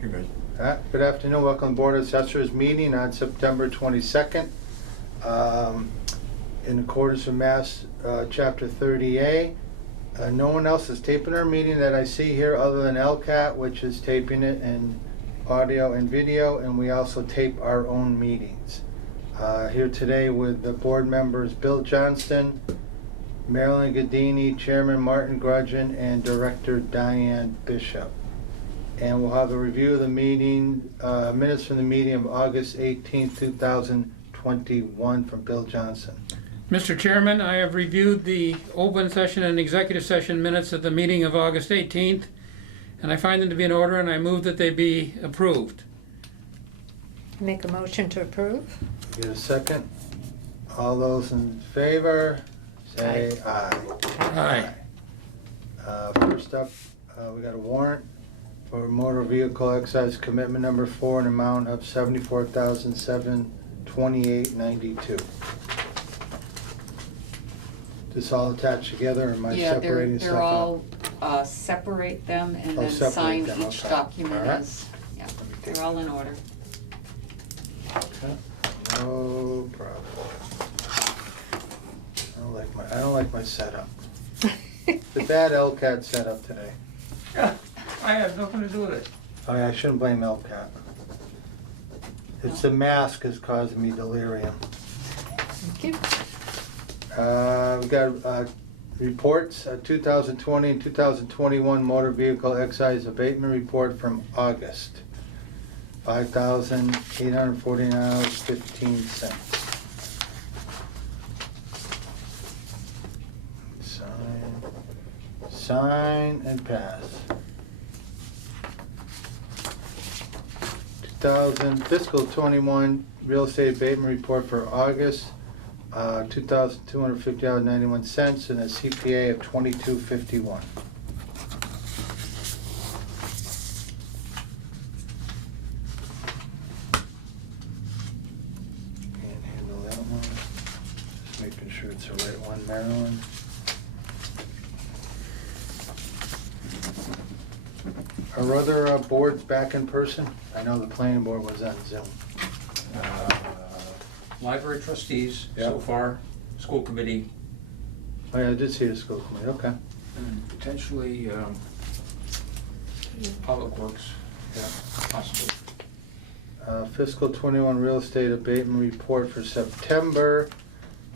You're good. Good afternoon, welcome to Board of Assessors meeting on September 22nd. In accordance with Mass Chapter 30A, no one else is taping our meeting that I see here other than LCAT, which is taping it in audio and video, and we also tape our own meetings. Here today with the board members Bill Johnston, Marilyn Gadini, Chairman Martin Grudgeon, and Director Diane Bishop. And we'll have a review of the meeting, minutes from the meeting of August 18th, 2021 from Bill Johnson. Mr. Chairman, I have reviewed the open session and executive session minutes at the meeting of August 18th, and I find them to be in order, and I move that they be approved. Make a motion to approve. Get a second? All those in favor, say aye. Aye. First up, we got a warrant for motor vehicle excise commitment number 4 an amount of $74,728.92. This all attached together, or am I separating stuff? Yeah, they're all, separate them and then separate sign them, each okay. document All right. as, yeah, they're all in order. Okay. No problem. I don't like my setup. The bad LCAT setup today. I have nothing to do with it. Oh yeah, I shouldn't blame LCAT. It's the mask is causing me delirium. Thank you. We got reports, 2020 and 2021 motor vehicle excise abatement report from August. $5,849.15. Sign and pass. Fiscal 21 real estate abatement report for August, $2,250.91 and a CPA of $22.51. Can't handle that one. Just making sure it's the right one, Maryland. Are other boards back in person? I know the planning board was on Zoom. Library trustees, Yeah. so far, school committee, Oh yeah, I did see the school committee, okay. and potentially public works, Yeah. possibly. Fiscal 21 real estate abatement report for September,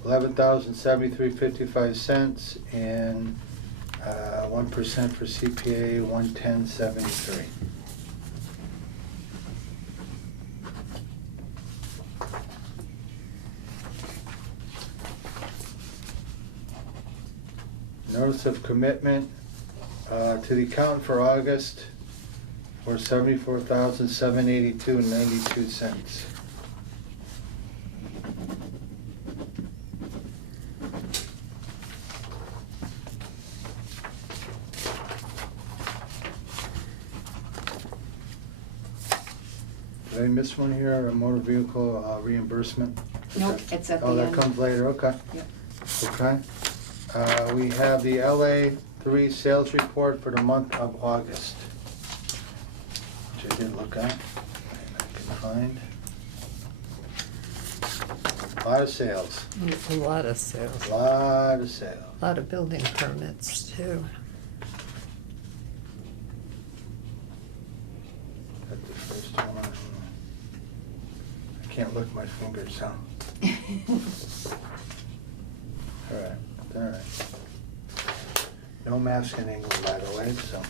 $11,073.55 and 1% for CPA, 110.73. Notice of commitment to the accountant for August for $74,782.92. Did I miss one here, a motor vehicle reimbursement? Nope, it's at the Oh, that end. comes later, okay. Yep. Okay. We have the LA3 sales report for the month of August, which I did look at, and I can find. A lot of sales, A lot of sales. a lot of sales. A lot of building permits too. Got the first one. I can't lick my fingers, huh? All right. All right. No mask in England, by the way, so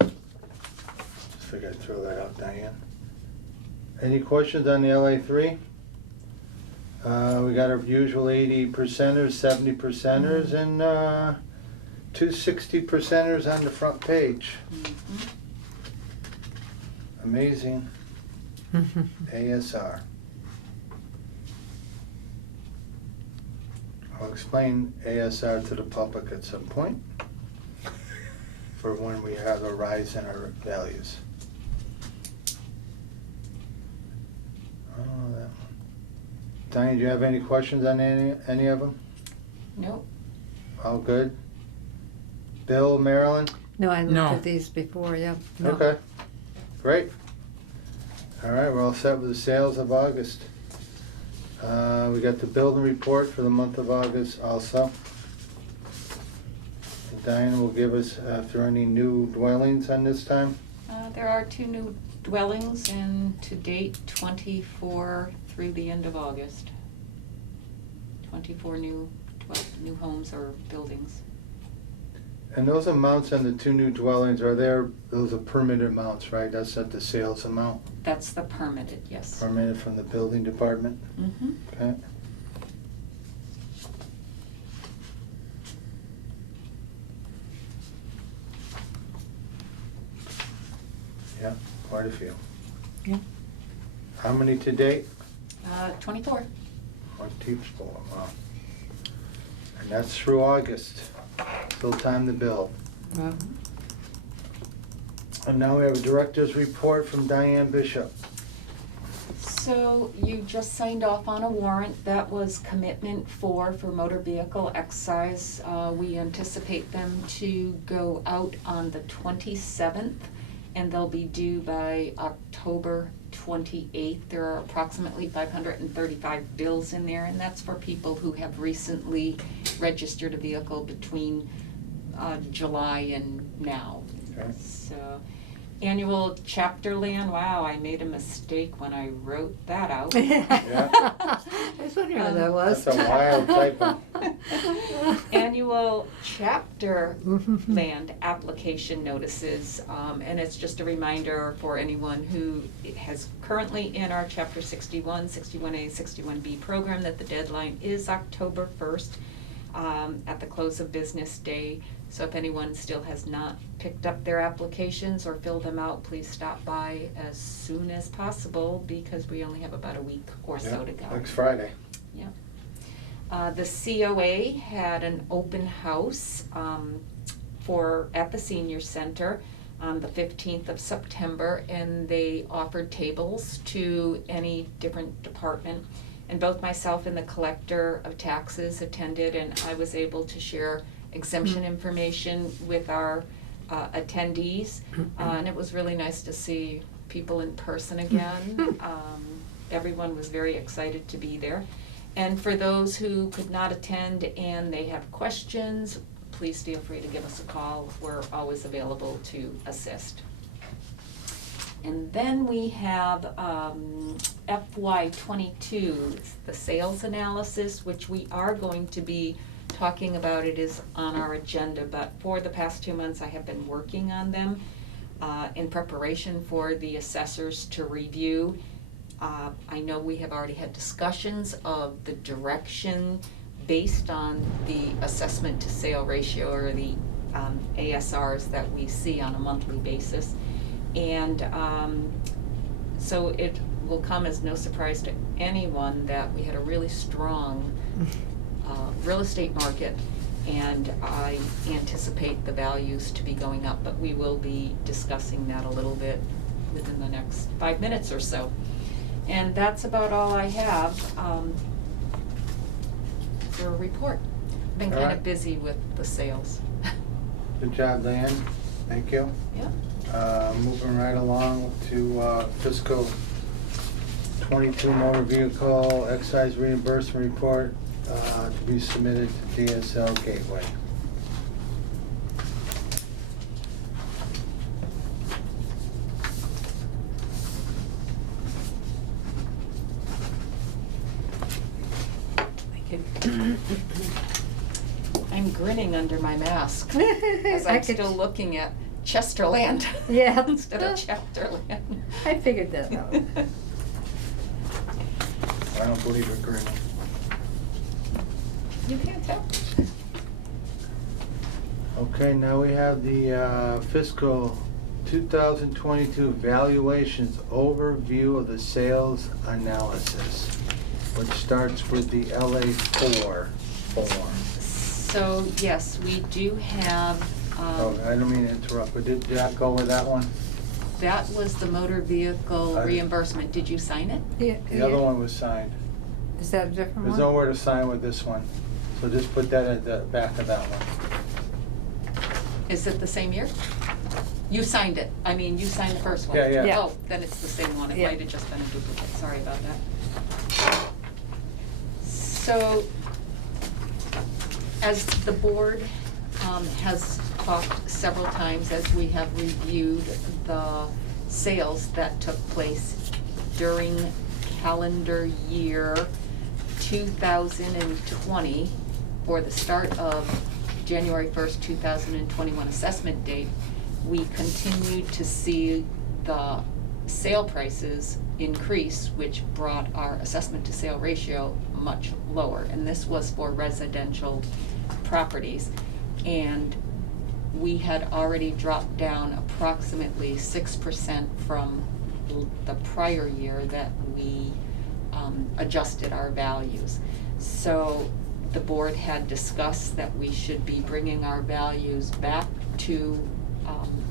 just figured I'd throw that out, Diane. Any questions on the LA3? We got our usual 80 percenters, 70 percenters, and 260 percenters on the front page. Mhm. Amazing. ASR. I'll explain ASR to the public at some point for when we have a rise in our values. Oh, that one. Diane, do you have any questions on any of them? Nope. All good? Bill, Marilyn? No, I looked No. at these before, yeah. No. Okay, great. All right, we're all set with the sales of August. We got the building report for the month of August also. And Diane will give us, if there are any new dwellings on this time. There are 2 new dwellings, and to date, 24 through the end of August. 24 new homes or buildings. And those amounts on the 2 new dwellings, those are permitted amounts, right? That's not the sales amount, That's the permitted, yes. permitted from the building department, Mm-hmm. okay? Yeah, quite a few. Yeah. How many to date? 24. One keeps going, wow. And that's through August, still time to build. Well, And now we have a director's report from Diane Bishop. So you just signed off on a warrant. That was commitment for motor vehicle excise. We anticipate them to go out on the 27th, and they'll be due by October 28th. There are approximately 535 bills in there, and that's for people who have recently registered a vehicle between July and now. Okay. So, annual chapter land, wow, I made a mistake when I wrote that out. I was wondering what that was. That's a wild typo. Annual chapter land application notices, and it's just a reminder for anyone who has currently in our chapter 61, 61A, 61B program that the deadline is October 1st at the close of business day. So if anyone still has not picked up their applications or filled them out, please stop by as soon as possible because we only have about a week or so to go. Next Friday. Yeah. The COA had an open house at the senior center on the 15th of September, and they offered tables to any different department. And both myself and the collector of taxes attended, and I was able to share exemption information with our attendees. And it was really nice to see people in person again. Everyone was very excited to be there. And for those who could not attend and they have questions, please feel free to give us a call. We're always available to assist. And then we have FY22, the sales analysis, which we are going to be talking about. It is on our agenda, but for the past 2 months I have been working on them in preparation for the assessors to review. I know we have already had discussions of the direction based on the assessment to sale ratio, or the ASRs that we see on a monthly basis. And so it will come as no surprise to anyone that we had a really strong real estate market, and I anticipate the values to be going up, but we will be discussing that a little bit within the next 5 minutes or so. And that's about all I have for a report. I've been All kind right. of busy with the sales. Good job, Diane. Thank you. Yeah. Moving right along to fiscal 22 motor vehicle excise reimbursement report to be submitted to DSL Gateway. I'm grinning under my mask as I'm still looking at Chesterland Yeah. instead of Chapterland. I figured that out. I don't believe it, Granny. You can't tell. Okay, now we have the fiscal 2022 valuations overview of the sales analysis, which starts with the LA4 form. So, yes, we do have, Oh, I don't mean to interrupt, but did Jack go with that one? that was the motor vehicle I- reimbursement. Did you sign it? Yeah, The other one was signed. Is that a different one? There's nowhere to sign with this one, so just put that at the back of that one. Is it the same year? You signed it. I mean, you signed the first one. Yeah, yeah. Yeah. Oh, then it's the same one. It Yeah. might have just been a duplicate. Sorry about that. So, as the board has talked several times as we have reviewed the sales that took place during calendar year 2020, or the start of January 1st, 2021 assessment date, we continued to see the sale prices increase, which brought our assessment to sale ratio much lower. And this was for residential properties. And we had already dropped down approximately 6% from the prior year that we adjusted our values. So the board had discussed that we should be bringing our values back to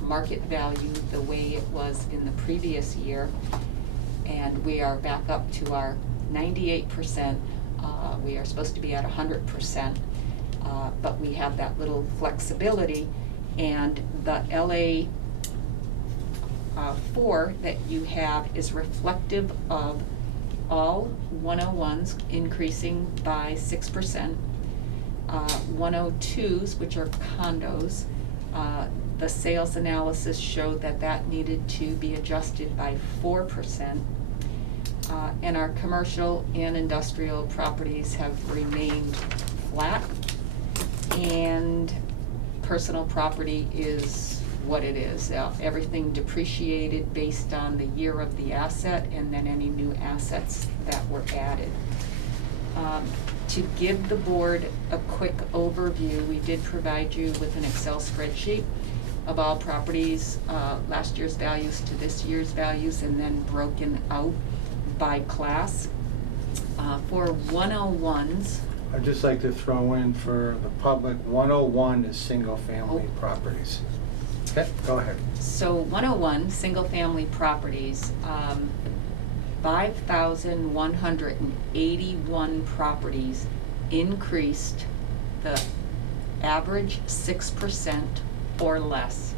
market value the way it was in the previous year. And we are back up to our 98%. We are supposed to be at 100%, but we have that little flexibility. And the LA 4 that you have is reflective of all 101s increasing by 6%. 102s, which are condos, the sales analysis showed that that needed to be adjusted by 4%. And our commercial and industrial properties have remained flat. And personal property is what it is. Everything depreciated based on the year of the asset and then any new assets that were added. To give the board a quick overview, we did provide you with an Excel spreadsheet of all properties, last year's values to this year's values, and then broken out by class. For 101s, I'd just like to throw in for the public, 101 is single-family properties. Okay, go ahead. so 101, single-family properties, 5,181 properties increased the average 6% or less.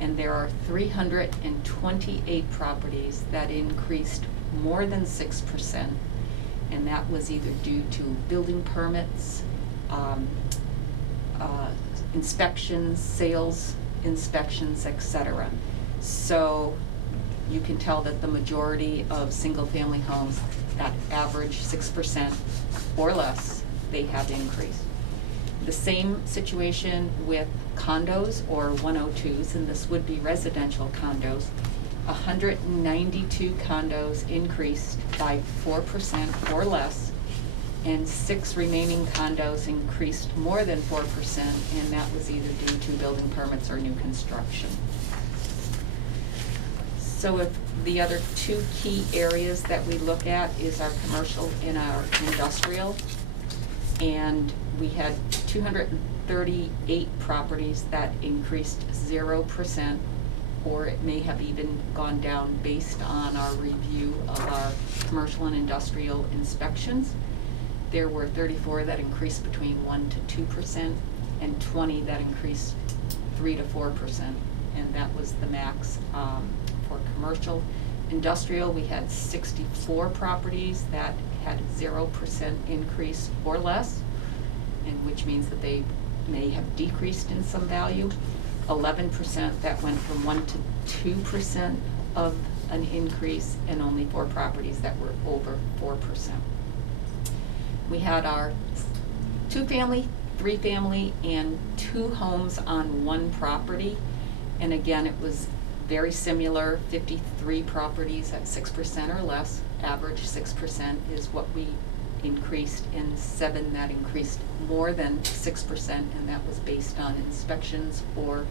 And there are 328 properties that increased more than 6%. And that was either due to building permits, inspections, sales inspections, etc. So you can tell that the majority of single-family homes that average 6% or less, they have increased. The same situation with condos or 102s, and this would be residential condos. 192 condos increased by 4% or less, and 6 remaining condos increased more than 4%, and that was either due to building permits or new construction. So if the other 2 key areas that we look at is our commercial and our industrial, and we had 238 properties that increased 0%, or it may have even gone down based on our review of our commercial and industrial inspections. There were 34 that increased between 1 to 2%, and 20 that increased 3 to 4%, and that was the max for commercial. Industrial, we had 64 properties that had 0% increase or less, and which means that they may have decreased in some value. 11% that went from 1 to 2% of an increase, and only 4 properties that were over 4%. We had our 2-family, 3-family, and 2 homes on 1 property. And again, it was very similar, 53 properties at 6% or less. Average 6% is what we increased, and 7 that increased more than 6%, and that was based on inspections or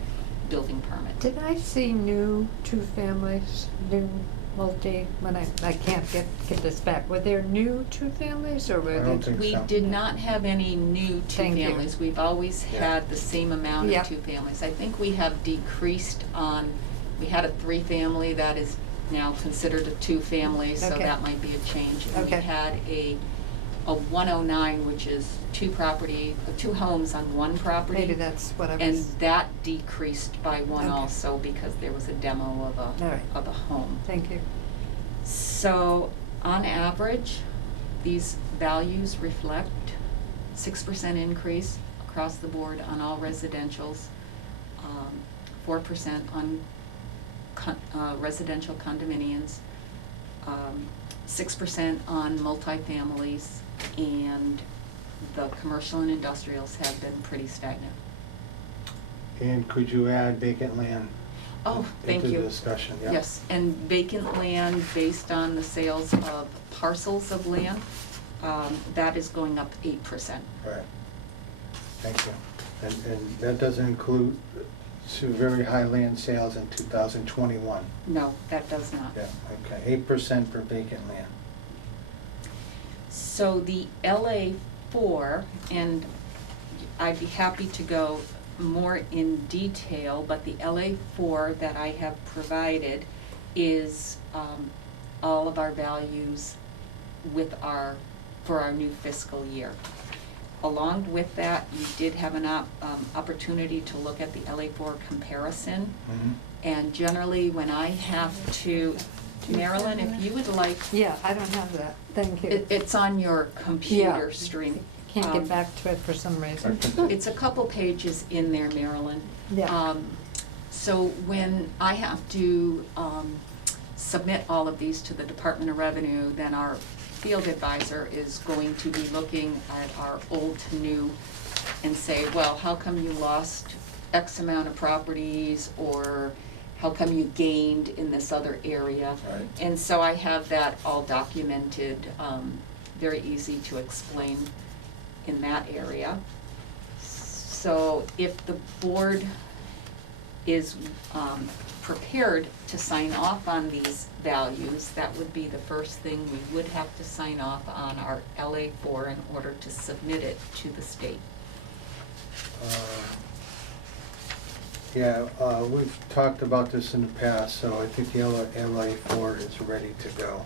building permit. Did I see new 2 families, new multi, when I can't get this back. Were there new 2 families or I were don't they? think We so. did not have any new Thank you. 2-families. We've always Yeah. had the same amount Yeah. of 2-families. I think we have decreased on, we had a 3-family that is now considered a 2-family, so Okay. that might be a change. And Okay. we had a a 109, which is two homes on one property. Maybe that's what I was. And that decreased by one Okay. also because there was a demo All right. of a home. Thank you. So on average, these values reflect 6% increase across the board on all residentials, 4% on residential condominiums, 6% on multifamilies, and the commercial and industrials have been pretty stagnant. And could you add vacant land Oh, thank into you. the discussion? Yeah. Yes, and vacant land based on the sales of parcels of land, that is going up 8%. Right. Thank you. And that doesn't include some very high land sales in 2021. No, that does not. Yeah, okay, 8% for vacant land. So the LA4, and I'd be happy to go more in detail, but the LA4 that I have provided is all of our values for our new fiscal year. Along with that, you did have an opportunity to look at the LA4 comparison. Mhm. And generally, when I have to, Marilyn, if you would like, Yeah, I don't have that. Thank you. it's on your computer Yeah. stream. Can't get back to it for some reason. It's a couple pages in there, Marilyn. Yeah. So when I have to submit all of these to the Department of Revenue, then our field advisor is going to be looking at our old to new and say, well, how come you lost X amount of properties, or how come you gained in this other area? Right. And so I have that all documented, very easy to explain in that area. So if the board is prepared to sign off on these values, that would be the first thing we would have to sign off on our LA4 in order to submit it to the state. Yeah, we've talked about this in the past, so I think the LA4 is ready to go.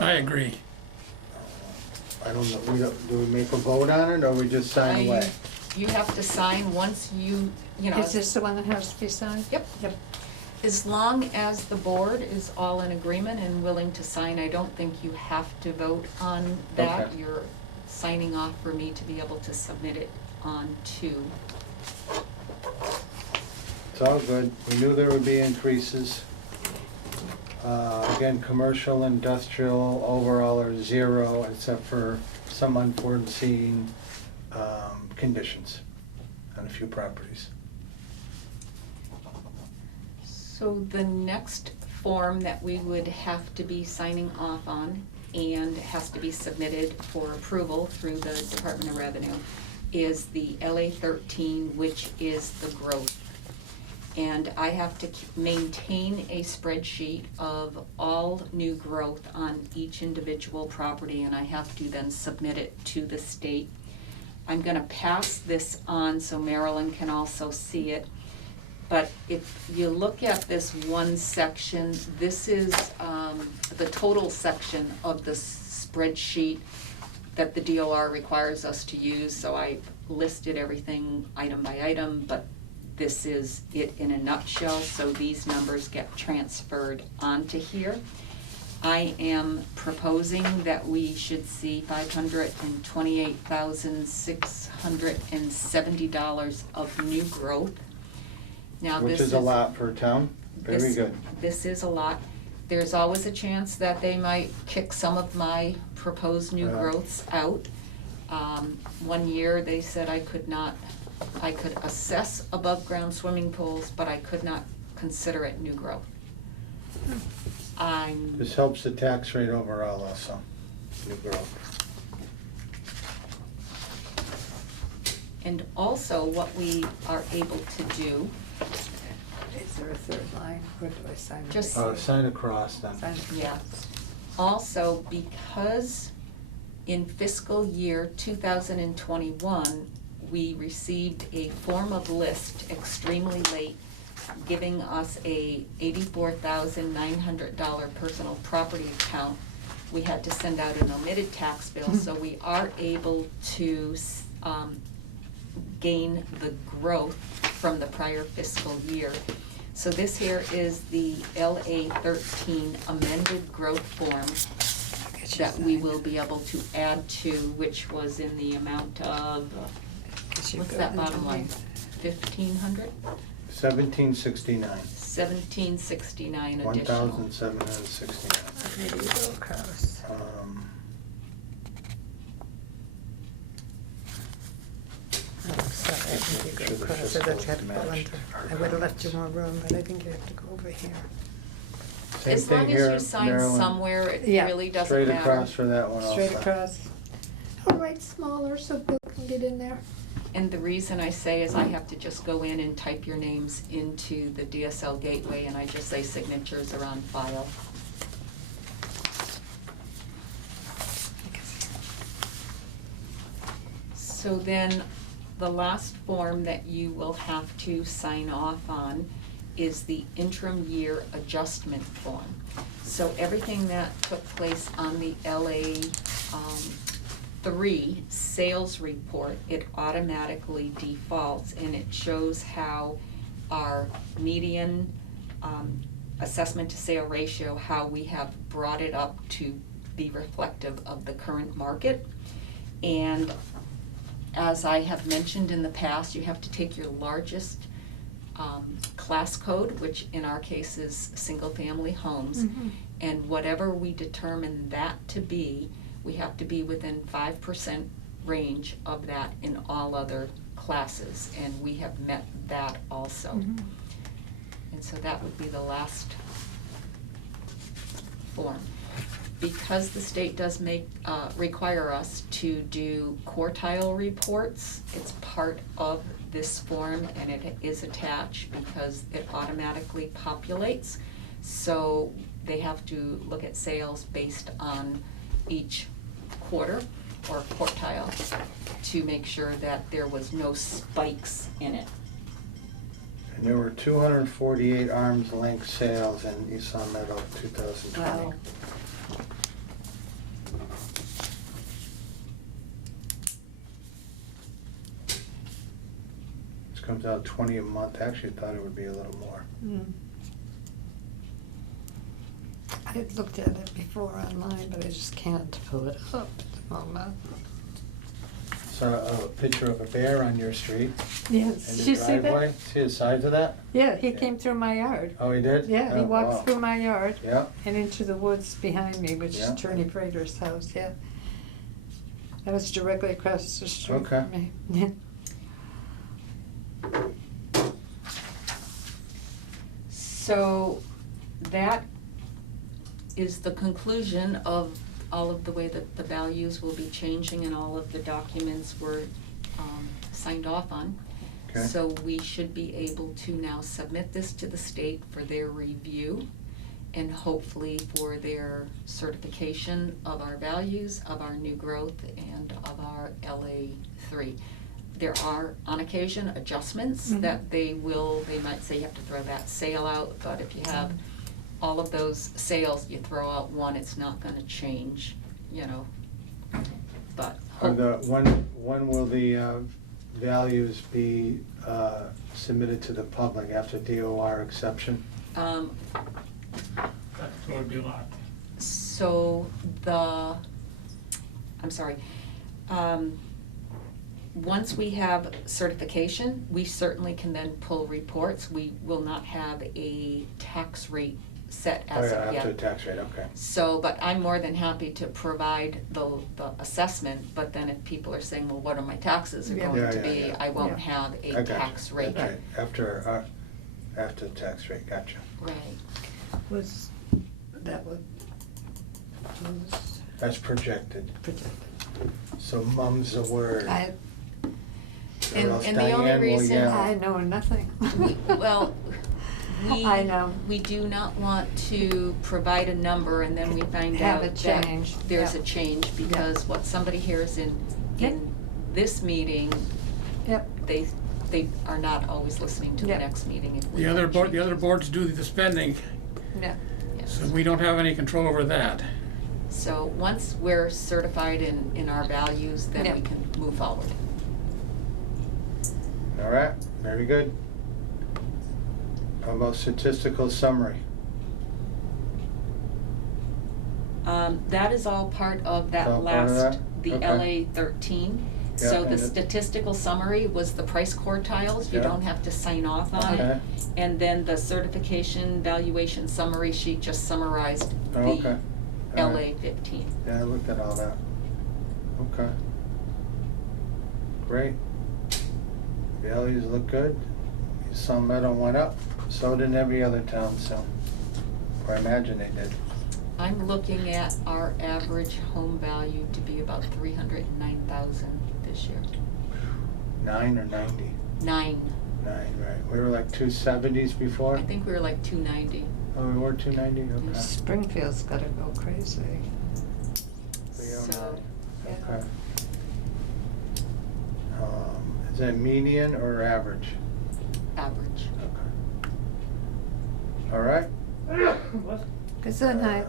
I agree. I don't know, do we make a vote on it, or we just sign away? You have to sign once you know. Is this the one that has to be signed? Yep. Yep. As long as the board is all in agreement and willing to sign, I don't think you have to vote on that. Okay. You're signing off for me to be able to submit it on to. It's all good. We knew there would be increases. Again, commercial, industrial, overall are 0, except for some unforeseen conditions on a few properties. So the next form that we would have to be signing off on and has to be submitted for approval through the Department of Revenue is the LA13, which is the growth. And I have to maintain a spreadsheet of all new growth on each individual property, and I have to then submit it to the state. I'm gonna pass this on so Marilyn can also see it. But if you look at this one section, this is the total section of the spreadsheet that the DOR requires us to use. So I listed everything item by item, but this is it in a nutshell. So these numbers get transferred onto here. I am proposing that we should see $528,670 of new growth. Now, Which this is a lot for a town. Very good. This is a lot. There's always a chance that they might kick some of my proposed new growths out. One year, they said I could assess above-ground swimming pools, but I could not consider it new growth. This helps the tax rate overall also, new growth. And also, what we are able to do, Is there a third line? Where do I sign it? Just- Sign across then. Sign it. yeah. Also, because in fiscal year 2021, we received a form of list extremely late, giving us a $84,900 personal property account, we had to send out an omitted tax bill, so we are able to gain the growth from the prior fiscal year. So this here is the LA 13 amended growth form that we will be able to add to, which was in the amount of, what's that bottom line? 1,500? 1769. 1,769 additional. 1,769. Maybe you go across. Oh, sorry, I think you go across, so that's had to go under. I would have left you more room, but I think you have to go over here. Same As thing long as here, you sign Marilyn. somewhere, it Yeah. really doesn't Straight matter. across for that one also. Straight across. I'll write smaller so Bill can get in there. And the reason I say is I have to just go in and type your names into the DSL gateway, and I just say signatures are on file. So then, the last form that you will have to sign off on is the interim year adjustment form. So everything that took place on the LA 3 sales report, it automatically defaults, and it shows how our median assessment to sale ratio, how we have brought it up to be reflective of the current market. And as I have mentioned in the past, you have to take your largest class code, which in our case is single-family homes, and whatever we determine that to be, we have to be within 5% range of that in all other classes, and we have met that also. And so that would be the last form. Because the state does require us to do quartile reports, it's part of this form, and it is attached because it automatically populates. So they have to look at sales based on each quarter or quartile to make sure that there was no spikes in it. And there were 248 arm's length sales in East Long Meadow 2020. Wow. This comes out 20 a month. Actually, I thought it would be a little more. I had looked at it before online, but I just can't pull it up at the moment. Saw a picture of a bear on your street Yes, in did the you see driveway. that? See the size of that? Yeah, he Yeah. came through my yard. Oh, he did? Yeah, he Oh, wow. walked through my yard Yeah. and into the woods behind me, which Yeah. is Attorney Prater's house, yeah. That was directly across the street Okay. from me. Yeah. So that is the conclusion of all of the way that the values will be changing and all of the documents were signed off on. Okay. So we should be able to now submit this to the state for their review and hopefully for their certification of our values, of our new growth, and of our LA3. There are, on occasion, adjustments that they might say you have to throw that sale out, but if you have all of those sales, you throw out one, it's not gonna change, you know, but. When will the values be submitted to the public after DOR exception? Um, That's what would be allowed. So I'm sorry, once we have certification, we certainly can then pull reports. We will not have a tax rate set Oh, as yeah, of yet. after the tax rate, okay. So, but I'm more than happy to provide the assessment, but then if people are saying, well, what are my taxes are Yeah. going Yeah, to yeah, be, yeah. I won't Yeah. have I a got you. tax rate. That's right. After the tax rate, gotcha. Right. Was that what was That's projected, projected? so mum's the word. I And- Or else and the only Diane will reason- yell. I know nothing. Well, I know. we do not want to provide a number and then we find Have out a that change, there's yeah. a change, because what somebody hears in this meeting, Yep, they are not always listening to the Yeah. next meeting if we The other have board, the other changes. boards do the spending, yeah. Yes. so we don't have any control over that. So once we're certified in our values, then we Yeah. can move forward. All right, very good. How about statistical summary? That is all part of that All part of last, that? the Okay. LA 13. Yeah, So and the it- statistical summary was the price quartiles, you Yeah. don't have to sign off on it. Okay, And then the certification valuation summary sheet just summarized oh, okay. the All LA right. 15. Yeah, I looked at all that. Okay. Great. Values look good. Some Meadow went up, so did every other town, so, or I imagine they did. I'm looking at our average home value to be about 309,000 this year. 9 or 90? 9. 9, right. We were like 270s before? I think we were like 290. Oh, we were 290, okay. Springfield's gotta go crazy. 309, So, okay. Is that median or average? average. Okay. All right. Good night.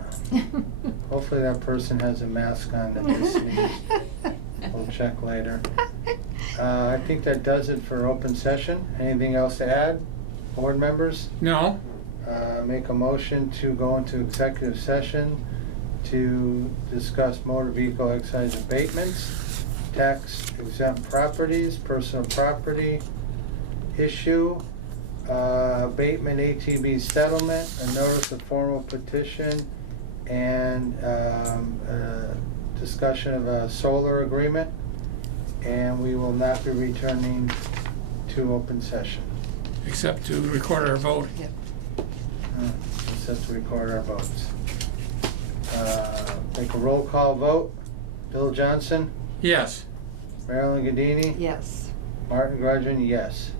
Hopefully that person has a mask on that they sneeze. We'll check later. I think that does it for open session. Anything else to add, board members? No? Make a motion to go into executive session to discuss motor vehicle excise abatements, tax exempt properties, personal property issue, abatement ATV settlement, a notice of formal petition, and discussion of a solar agreement. And we will not be returning to open session. Except to record our vote. Yep. Let's have to record our votes. Make a roll call vote. Bill Johnson, Yes. Marilyn Gadini, Yes. Martin Grudgeon, yes.